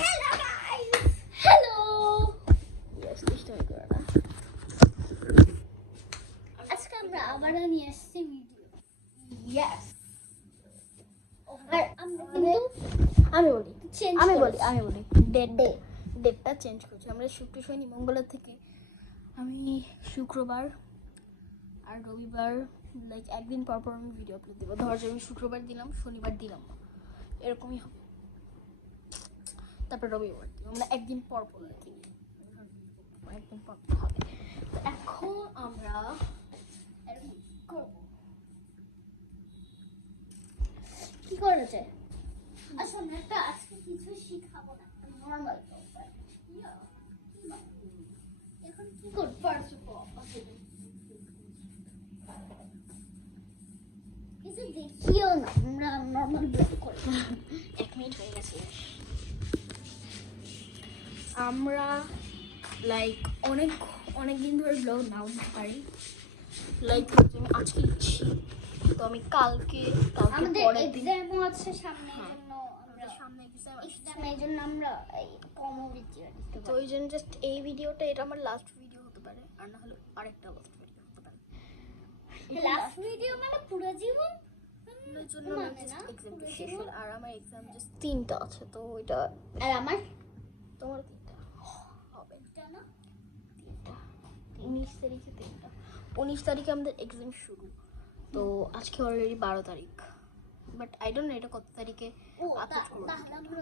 Hello guys! Hello! Yes, দুষ্টামি করো না। আজকে আমরা আবারও নিয়ে এসেছি ভিডিও। Yes! আর আমরা কিন্তু আমি বলি ডেটটা চেঞ্জ করছি। আমরা শুক্র শনি মঙ্গলবার থেকে আমি শুক্রবার আর রবিবার লাইক একদিন পর পর আমি ভিডিও আপলোড দেবো। ধর আমি শুক্রবার দিলাম, শনিবার দিলাম, এরকমই হবে। তারপর রবিবার দিব, আমরা একদিন পর পর আর কি, একদিন পর পর হবে। তো এখন আমরা এরকম করবো। কি করা যায়? আসলে একটা আজকে কিছু শিখাবো না, নর্মাল এখন কি করবো? ফার্স্ট অফ অল কিছু দেখিও না, আমরা নর্মাল ব্লগ করবো। 1 মিনিট হয়ে গেছে। আমরা লাইক অনেক দিন ধরে ব্লগ নাও দিতে পারি, লাইক আমি আজকে ইচ্ছি, তো আমি কালকে পরের দিন এক্সামও আছে সামনে, জন্য আমরা সামনে এক্সামের জন্য আমরা এই কম ভিডিও দিতে পারি। তো ওই জন্য জাস্ট এই ভিডিওটা, এটা আমার লাস্ট ভিডিও হতে পারে, আর না হলে আরেকটা লাস্ট ভিডিও হতে পারে। লাস্ট ভিডিও মানে পুরো জীবন জন্য মানে না, এক্সাম শেষ হলো। আর আমার এক্সাম জাস্ট 3টা আছে, তো ওইটা। আর আমার তোমার 3টা হবে না? 3টা 19 তারিখে 3টা। 19 তারিখে আমাদের এক্সাম শুরু। তো আজকে অলরেডি 12 তারিখ, বাট আই ডোন্ট নো এটা কত তারিখে আপলোড করব। তাহলে আমরা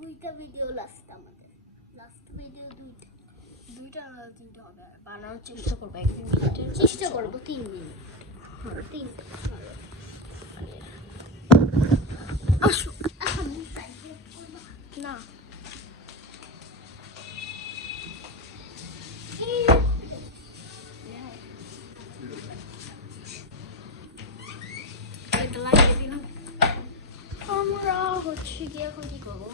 2টা ভিডিও লাস্ট ভিডিও 2টা না 3টা হবে, বানানোর চেষ্টা করব। একদিন চেষ্টা করব 3 দিন। হ্যাঁ 3টা আসো না। আমরা হচ্ছে গিয়ে এখন কি করবো?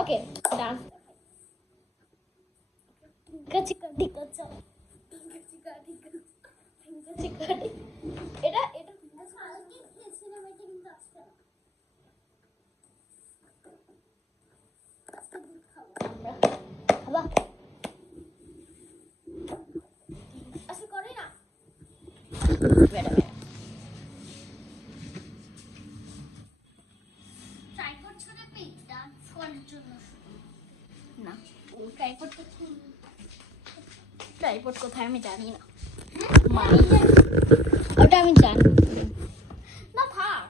ওকে ডান্স এটা না, ট্রাইপড কোথায় আমি জানি না, ওটা আমি জানি না। থাক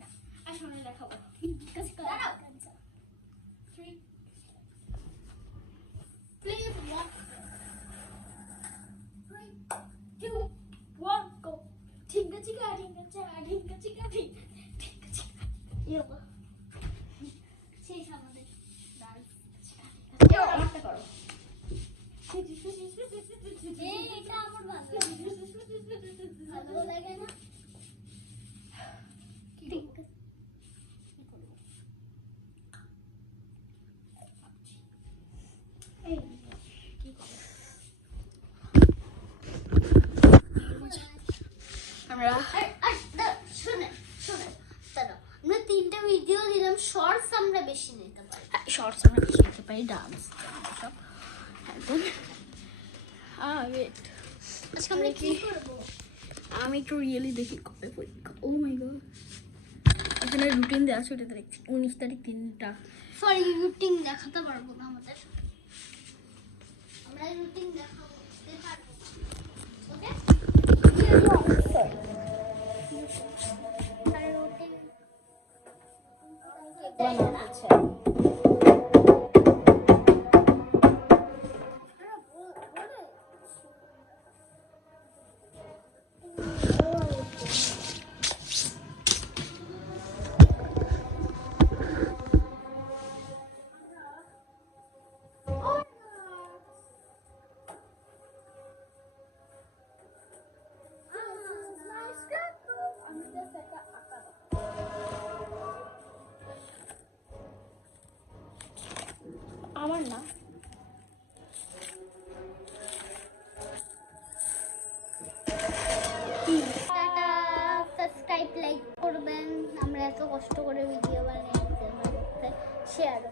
না, আসলে দেখাবো। Please walk. 3, 2, 1, go. Tinga chica, tinga chica, tinga chica, tinga chica. Yoga. শেষ আমাদের ডান্স। এও আমারটা করো। এটা আমার ভালো লাগে না। কি আমরা শুনে আমরা 3টা ভিডিও দিলাম। শর্টস আমরা বেশি নিতে পারি, ডান্স সব। আজকে আমরা কি করব? আমি একটু রিয়েলি দেখি কবে পরীক্ষা। ও মাই গড, এখানে রুটিন দেওয়া আছে, ওটা দেখছি 19 তারিখ 3টা। সরি, রুটিন দেখাতে পারবো না আমাদের, আমরা রুটিন দেখাবো পারবো। ওকে আমার না। এত কষ্ট করে ভিডিও বানিয়ে শেয়ার